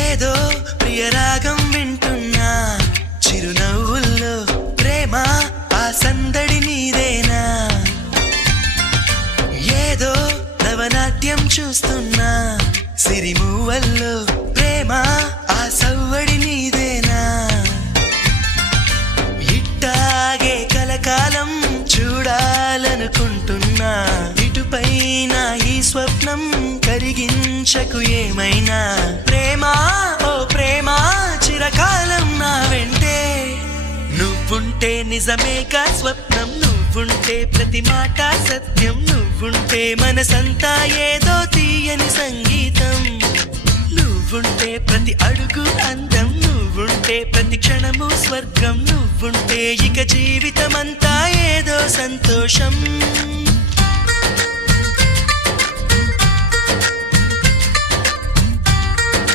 ఏదో ప్రియరాగం వింటున్నా చిరునవ్వుల్లో ప్రేమ ఆ సందడి నీదేనా ఏదో నవనాట్యం చూస్తున్నా సిరిమూవల్లో ప్రేమ ఆ సవ్వడి నీదేనా ఇట్టాగే కలకాలం చూడాలనుకుంటున్నా ఇటుపైన ఈ స్వప్నం కరిగించకు ఏమైనా ప్రేమ ఓ ప్రేమ చిరకాలం నా వెంటే నువ్వుంటే నిజమేగా స్వప్నం నువ్వుంటే ప్రతి మాట సత్యం నువ్వుంటే మనసంతా ఏదో తీయని సంగీతం నువ్వుంటే ప్రతి అడుగు అందం నువ్వుంటే ప్రతి క్షణము స్వర్గం నువ్వుంటే ఇక జీవితమంతా ఏదో సంతోషం